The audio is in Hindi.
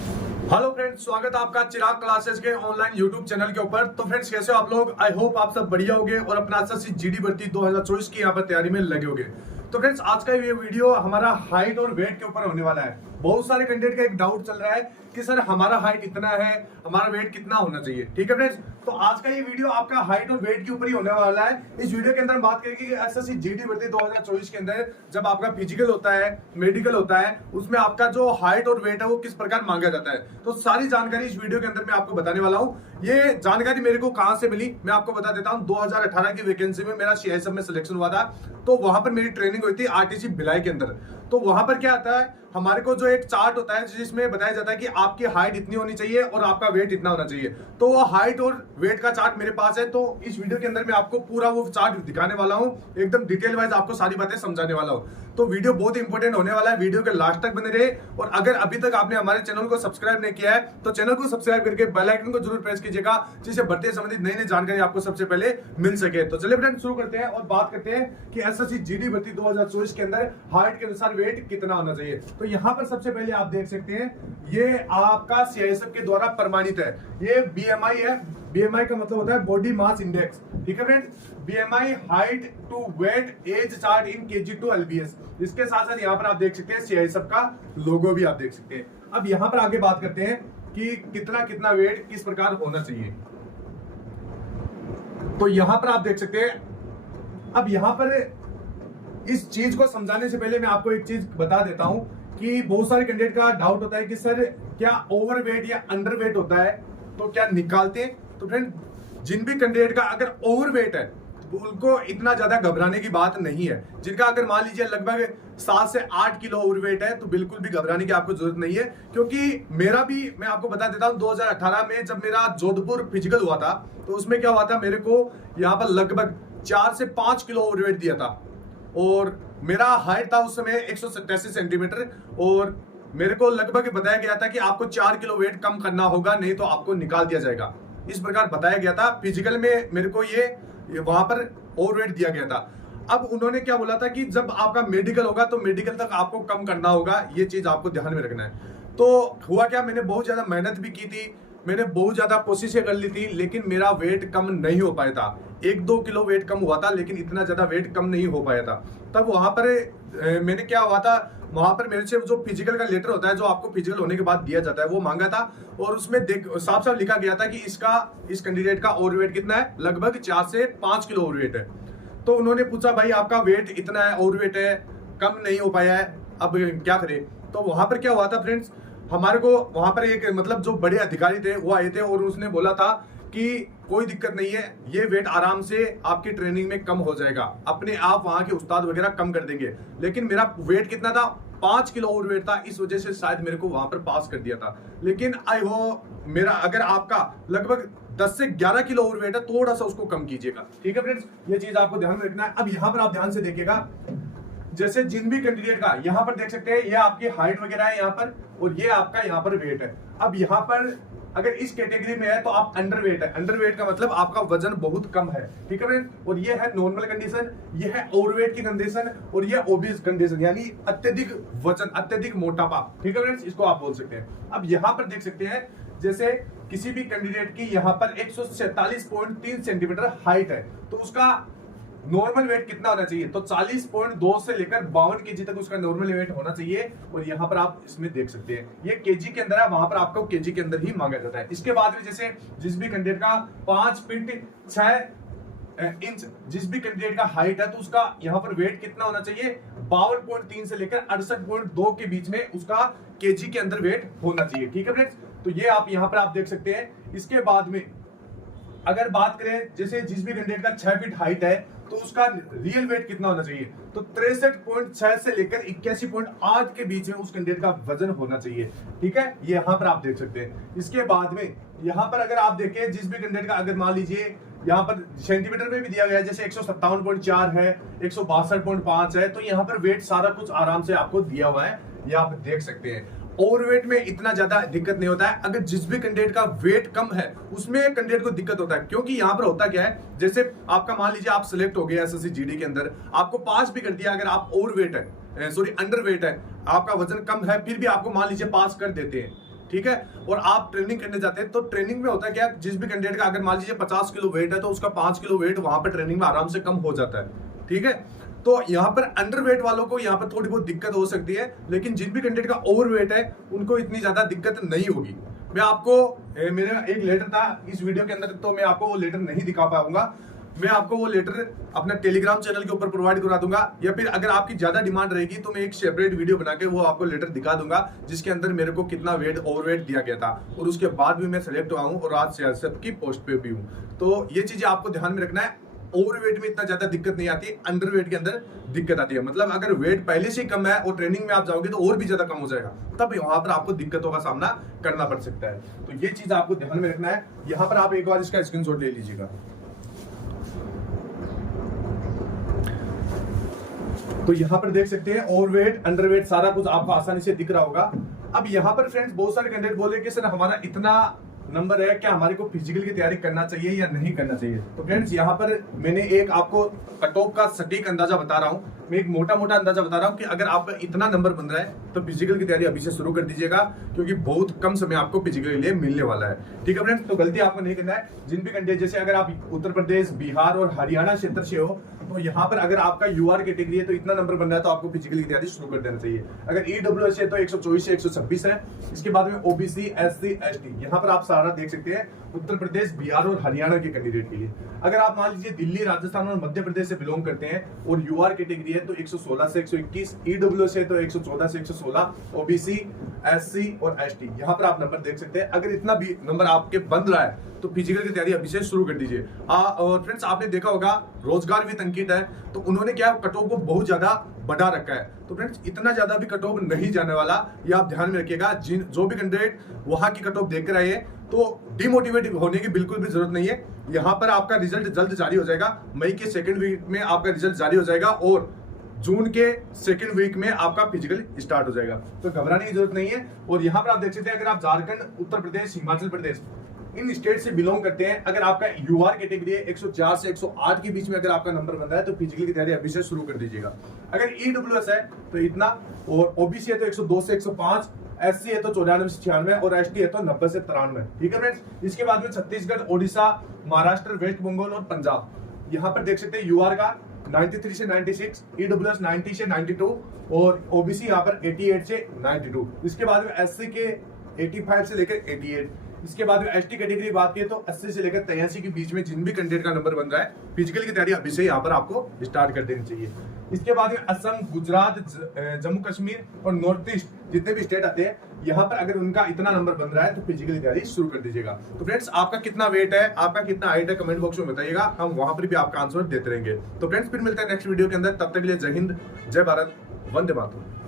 हेलो फ्रेंड्स, स्वागत है आपका चिराग क्लासेस के ऑनलाइन यूट्यूब चैनल के ऊपर। तो फ्रेंड्स, कैसे हो आप लोग? आई होप आप सब बढ़िया होगे और अपना एसएससी जीडी भर्ती 2024 की यहाँ पर तैयारी में लगे होगे। तो फ्रेंड्स, आज का ये वीडियो हमारा हाइट और वेट के ऊपर होने वाला है। बहुत सारे कैंडिडेट का एक डाउट चल रहा है कि सर हमारा हाइट इतना है, हमारा वेट कितना होना चाहिए। ठीक है फ्रेंड्स, तो आज का ये वीडियो आपका हाइट और वेट के ऊपर ही होने वाला है। इस वीडियो के अंदर हम बात करेंगे कि एसएससी जीडी भर्ती 2024 के अंदर जब आपका फिजिकल होता है, मेडिकल होता है, उसमें आपका जो हाइट और वेट है वो किस प्रकार मांगा जाता है। तो सारी जानकारी इस वीडियो के अंदर मैं आपको बताने वाला हूँ। ये जानकारी मेरे को कहां से मिली मैं आपको बता देता हूँ। 2018 की वैकेंसी में मेरा सीआईएसएफ में सिलेक्शन हुआ था, तो वहां पर मेरी ट्रेनिंग हुई थी आरटीसी भिलाई के अंदर। तो वहां पर क्या आता है, हमारे को जो एक चार्ट होता है जिसमें बताया जाता है कि आपकी हाइट इतनी होनी चाहिए और आपका वेट इतना होना चाहिए। तो वो हाइट और वेट का चार्ट मेरे पास है। तो इस वीडियो के अंदर मैं आपको पूरा वो चार्ट दिखाने वाला हूँ, एकदम डिटेल वाइज आपको सारी बातें समझाने वाला हूँ। तो वीडियो बहुत इंपॉर्टेंट होने वाला है, वीडियो के लास्ट तक बने रहे। और अगर अभी तक आपने हमारे चैनल को सब्सक्राइब नहीं किया है तो चैनल को सब्सक्राइब करके बेल आइकन को जरूर प्रेस कीजिएगा, जिससे भर्ती से संबंधित नई नई जानकारी आपको सबसे पहले मिल सके। तो चलिए फ्रेंड्स, शुरू करते हैं और बात करते हैं कि एसएससी जीडी भर्ती 2024 के अंदर हाइट के अनुसार वेट कितना होना चाहिए। तो यहाँ पर सबसे पहले आप देख सकते हैं, ये आपका सीआईएसएफ के द्वारा प्रमाणित है। ये बीएमआई है। बीएमआई का मतलब होता है बॉडी मास इंडेक्स। ठीक है friends, BMI height to weight age chart in KG to LBS. इसके साथ साथ यहाँ पर आप देख सकते हैं सीआईएसएफ का लोगो भी आप देख सकते हैं। अब यहाँ पर आगे बात करते हैं कि कितना कितना वेट किस प्रकार होना चाहिए। तो यहाँ पर आप देख सकते हैं। अब यहाँ पर इस चीज को समझाने से पहले मैं आपको एक चीज बता देता हूं कि बहुत सारे कैंडिडेट का डाउट होता है कि सर क्या ओवरवेट या अंडरवेट होता है, तो क्या निकालते हैं। तो फ्रेंड, जिन भी कैंडिडेट का अगर ओवरवेट है तो उनको इतना ज्यादा घबराने की बात नहीं है। जिनका अगर मान लीजिए लगभग 7 से 8 किलो ओवरवेट है तो बिल्कुल भी घबराने की आपको जरूरत नहीं है। क्योंकि मेरा भी, मैं आपको बता देता हूं, 2018 में जब मेरा जोधपुर फिजिकल हुआ था तो उसमें क्या हुआ था, मेरे को यहाँ पर लगभग 4 से 5 किलो ओवरवेट दिया था और मेरा हाइट था उस समय 187 सेंटीमीटर। और मेरे को लगभग बताया गया था कि आपको 4 किलो वेट कम करना होगा, नहीं तो आपको निकाल दिया जाएगा। इस प्रकार बताया गया था। फिजिकल में मेरे को ये वहां पर ओवरवेट दिया गया था। अब उन्होंने क्या बोला था कि जब आपका मेडिकल होगा तो मेडिकल तक आपको कम करना होगा, ये चीज आपको ध्यान में रखना है। तो हुआ क्या, मैंने बहुत ज्यादा मेहनत भी की थी, मैंने बहुत ज्यादा कोशिशें कर ली थी, लेकिन मेरा वेट कम नहीं हो पाया था। 1-2 किलो वेट कम हुआ था, लेकिन इतना ज्यादा वेट कम नहीं हो पाया था। तब वहां पर मैंने क्या हुआ था, वहां पर मेरे से जो फिजिकल का लेटर होता है, जो आपको फिजिकल होने के बाद दिया जाता है, वो मांगा था। और उसमें साफ साफ लिखा गया था कि इस कैंडिडेट का ओवरवेट कितना है, लगभग 4 से 5 किलो ओवरवेट है। तो उन्होंने पूछा, भाई आपका वेट इतना है, ओवरवेट है, कम नहीं हो पाया है, अब क्या करें। तो वहां पर क्या हुआ था फ्रेंड्स, हमारे को वहां पर एक मतलब जो बड़े अधिकारी थे वो आए थे और उसने बोला था कि कोई दिक्कत नहीं है, ये वेट आराम से आपकी ट्रेनिंग में कम हो जाएगा, अपने आप वहां के उस्ताद वगैरह कम कर देंगे। लेकिन मेरा वेट कितना था, 5 किलो ओवरवेट था, इस वजह से शायद मेरे को वहां पर पास कर दिया था। लेकिन आई हो मेरा, अगर आपका लगभग 10 से 11 किलो ओवरवेट है, थोड़ा सा उसको कम कीजिएगा। ठीक है फ्रेंड्स, ये चीज आपको ध्यान में रखना है। अब यहाँ पर आप ध्यान से देखिएगा, जैसे जिन भी कैंडिडेट का यहाँ पर देख सकते हैं, ये आपकी हाइट वगैरह है यहाँ पर, और ये आपका यहाँ पर वेट है। अब यहाँ पर अगर इस कैटेगरी में है तो आप अंडरवेट है। अंडरवेट का मतलब आपका वजन बहुत कम है। ठीक है फ्रेंड, और ये है नॉर्मल कंडीशन, ये है ओवरवेट की कंडीशन, और ये ओबीज कंडीशन, यानी अत्यधिक वजन, अत्यधिक मोटापा। ठीक है फ्रेंड्स, इसको आप बोल सकते हैं। अब यहाँ पर देख सकते हैं, जैसे किसी भी कैंडिडेट की यहाँ पर 147.3 सेंटीमीटर हाइट है, तो उसका नॉर्मल वेट कितना होना चाहिए, तो 40.2 से लेकर 52 केजी तक उसका नॉर्मल वेट होना चाहिए। और यहाँ पर आप इसमें देख सकते हैं, ये केजी के अंदर है, वहां पर आपको केजी के अंदर ही मांगा जाता है। इसके बाद में जैसे जिस भी कैंडिडेट का 5 फीट 6 इंच जिस भी कैंडिडेट का हाइट है, तो उसका यहाँ पर वेट कितना होना चाहिए, 52.3 से लेकर 68.2 के बीच में उसका केजी के अंदर वेट होना चाहिए। ठीक है फ्रेंड्स, तो ये आप यहाँ पर आप देख सकते हैं। इसके बाद में अगर बात करें, जैसे जिस भी कैंडिडेट का 6 फीट हाइट है तो उसका रियल वेट कितना होना चाहिए, तो 63.6 से लेकर 81.8 के बीच में उस कैंडिडेट का वजन होना चाहिए। ठीक है, ये यहाँ पर आप देख सकते हैं। इसके बाद में यहाँ पर अगर आप देखें, जिस भी कैंडिडेट का अगर मान लीजिए यहाँ पर सेंटीमीटर में भी दिया गया है, जैसे 157.4 है, 162.5 है, तो यहाँ पर वेट सारा कुछ आराम से आपको दिया हुआ है, ये आप देख सकते हैं। ओवरवेट में इतना ज्यादा दिक्कत नहीं होता है। अगर जिस भी कैंडिडेट का वेट कम है उसमें कैंडिडेट को दिक्कत होता है, क्योंकि यहाँ पर होता क्या है, जैसे आपका मान लीजिए आप सिलेक्ट हो गए एसएससी जीडी के अंदर, आपको पास भी कर दिया, अगर आप ओवरवेट है, सॉरी अंडरवेट है, आपका वजन कम है, फिर भी आपको मान लीजिए पास कर देते हैं, ठीक है। और आप ट्रेनिंग करने जाते हैं तो ट्रेनिंग में होता है क्या, जिस भी कैंडिडेट का अगर मान लीजिए 50 किलो वेट है तो उसका 5 किलो वेट वहां पर ट्रेनिंग में आराम से कम हो जाता है, ठीक है। तो यहाँ पर अंडर वेट वालों को यहाँ पर थोड़ी बहुत दिक्कत हो सकती है, लेकिन जिन भी कैंडिडेट का ओवर वेट है उनको इतनी ज्यादा दिक्कत नहीं होगी। मैं आपको मेरा एक लेटर था इस वीडियो के अंदर, तो मैं आपको वो लेटर नहीं दिखा पाऊंगा। मैं आपको वो लेटर अपना टेलीग्राम चैनल के ऊपर प्रोवाइड करा दूंगा, या फिर अगर आपकी ज्यादा डिमांड रहेगी तो मैं एक सेपरेट वीडियो बना के वो आपको लेटर दिखा दूंगा, जिसके अंदर मेरे को कितना वेट ओवर वेट दिया गया था और उसके बाद भी मैं सेलेक्ट हुआ हूँ और आज सीआईएसएफ की पोस्ट पे भी हूँ। तो ये चीजें आपको ध्यान में रखना है। ओवरवेट में इतना ज्यादा दिक्कत नहीं आती, अंडरवेट के अंदर दिक्कत आती है। मतलब अगर वेट पहले से कम है और ट्रेनिंग में आप जाओगे तो और भी ज्यादा कम हो जाएगा, तब वहां पर आपको दिक्कतों का सामना करना पड़ सकता है। तो ये चीज आपको ध्यान में रखना है। यहाँ पर आप एक बार इसका स्क्रीनशॉट ले लीजिएगा। तो यहाँ पर देख सकते हैं ओवरवेट अंडरवेट सारा कुछ आपको आसानी से दिख रहा होगा। अब यहाँ पर फ्रेंड्स बहुत सारे कैंडिडेट बोल रहे हैं कि सर हमारा इतना नंबर है, क्या हमारे को फिजिकल की तैयारी करना चाहिए या नहीं करना चाहिए। तो फ्रेंड्स यहाँ पर मैंने एक आपको कट ऑफ का सटीक अंदाजा बता रहा हूँ, मैं एक मोटा मोटा अंदाजा बता रहा हूँ कि अगर आपका इतना नंबर बन रहा है तो फिजिकल की तैयारी अभी से शुरू कर दीजिएगा, क्योंकि बहुत कम समय आपको फिजिकल के लिए मिलने वाला है, ठीक है फ्रेंड्स। तो गलती आपको नहीं करना है। जिन भी कैंडिडेट, जैसे अगर आप उत्तर प्रदेश, बिहार और हरियाणा क्षेत्र से हो, तो यहाँ पर अगर आपका यूआर कैटेगरी है तो इतना नंबर बन रहा है तो आपको फिजिकल की तैयारी शुरू कर देना चाहिए। अगर ईडब्ल्यूएस है तो 124 से 126 है। इसके बाद में ओबीसी, एससी, एसटी, यहाँ पर आप सारा देख सकते हैं उत्तर प्रदेश, बिहार और हरियाणा के कैंडिडेट के लिए। अगर आप मान लीजिए दिल्ली, राजस्थान और मध्य प्रदेश से बिलोंग करते हैं और यूआर कैटेगरी है तो 116 से 121, ईडब्ल्यूएस है तो 114 से 116, ओबीसी, एससी और एसटी, यहाँ पर आप नंबर देख सकते हैं। अगर इतना भी नंबर आपके बन रहा है तो फिजिकल की तैयारी अभी से शुरू कर दीजिए। और फ्रेंड्स आपने देखा होगा रोजगार विद अंकित है, तो उन्होंने क्या कट ऑफ को बहुत ज्यादा बढ़ा रखा है। तो फ्रेंड्स इतना ज्यादा भी कट ऑफ नहीं जाने वाला, ये आप ध्यान में रखिएगा। जो भी कैंडिडेट वहां की कट ऑफ देख कर आए हैं तो डिमोटिवेट होने की बिल्कुल भी जरूरत नहीं है। यहाँ पर आपका रिजल्ट जल्द जारी हो जाएगा, मई के सेकेंड वीक में आपका रिजल्ट जारी हो जाएगा और जून के सेकेंड वीक में आपका फिजिकल स्टार्ट हो जाएगा, तो घबराने की जरूरत नहीं है। और यहाँ पर आप देख सकते हैं, अगर आप झारखंड, उत्तर प्रदेश, हिमाचल प्रदेश इन स्टेट से बिलोंग करते हैं, अगर आपका यूआर कैटेगरी है 104 से 108 के बीच में अगर आपका नंबर बन रहा है तो फिजिकल की तैयारी अभी से शुरू कर दीजिएगा। अगर ईडब्ल्यूएस है तो इतना, और ओबीसी है तो 102 से 105, एससी है तो 94 से 96 और एसटी है तो 90 से 93, ठीक है फ्रेंड्स। इसके बाद में छत्तीसगढ़, ओडिशा, महाराष्ट्र, वेस्ट बंगाल और पंजाब, यहाँ पर देख सकते हैं यूआर का 93 से 96, ईडब्ल्यूएस 90 से 92 और ओबीसी यहाँ पर 88 से 92। इसके बाद में एससी के 85 से लेकर 88। इसके बाद में एसटी कैटेगरी बात की तो 80 से लेकर 83 के बीच में जिन भी कैंडिडेट का नंबर बन रहा है, फिजिकल की तैयारी अभी से यहाँ पर आपको स्टार्ट कर देनी चाहिए। इसके बाद में असम, गुजरात, जम्मू कश्मीर और नॉर्थ ईस्ट जितने भी स्टेट आते हैं, यहाँ पर अगर उनका इतना नंबर बन रहा है तो फिजिकल की तैयारी शुरू कर दीजिएगा। तो फ्रेंड्स आपका कितना वेट है, आपका कितना हाइट है, कमेंट बॉक्स में बताइएगा, हम वहां पर भी आपका आंसर देते रहेंगे। तो फ्रेंड्स फिर मिलते हैं नेक्स्ट वीडियो के अंदर, तब तक के लिए जय हिंद, जय भारत, वंदे मातरम।